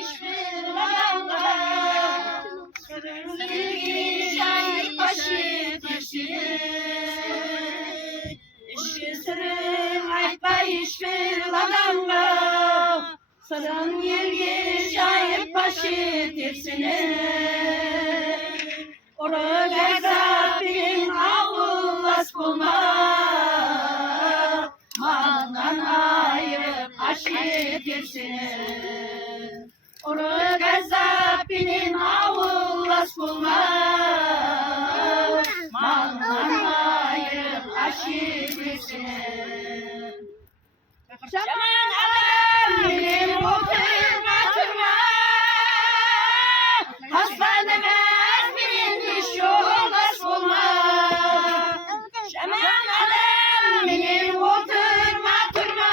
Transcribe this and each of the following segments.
hiçbir adamla sevgi şahit başı işi sırrım aytma hiçbir adamla sırrın yergi şahit başı tersine oru gazabin ağullas bulma maldan ayırıp aşı tersine oru gazabinin ağullas bulma maldan ayırıp aşı tersine Şaman adam benim oturma turma Hasbedemez benim iş yoldaş bulma Şaman adam benim oturma turma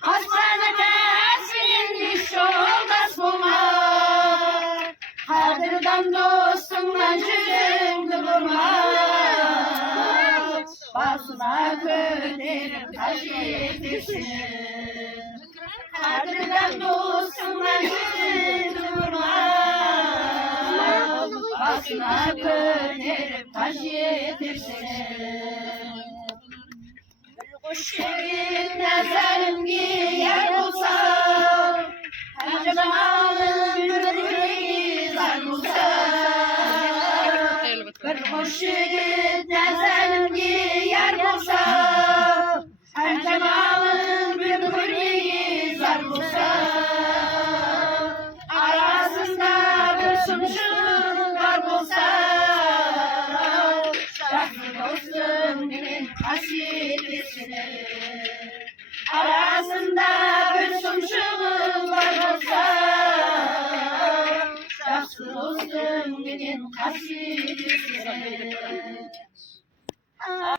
Hasbedemez benim iş yoldaş bulma Kadırdan dostumdan yüzümdü vurma Basına götürüp taşıtırsın Kadırdan dostumdan yüzümdü vurma Basına götürüp taşıtırsın Kuş gibi nazarım giyer bulsa Hem cemalın gülü zar bulsa Bir kuş gibi nazarım giyer bulsa Hem cemalın gülü zar bulsa Arasında bir sumşun var bulsa Şahsı dostum benim hasretesine Arasında bir sumşun var bulsa Şahsı dostum benim hasretesine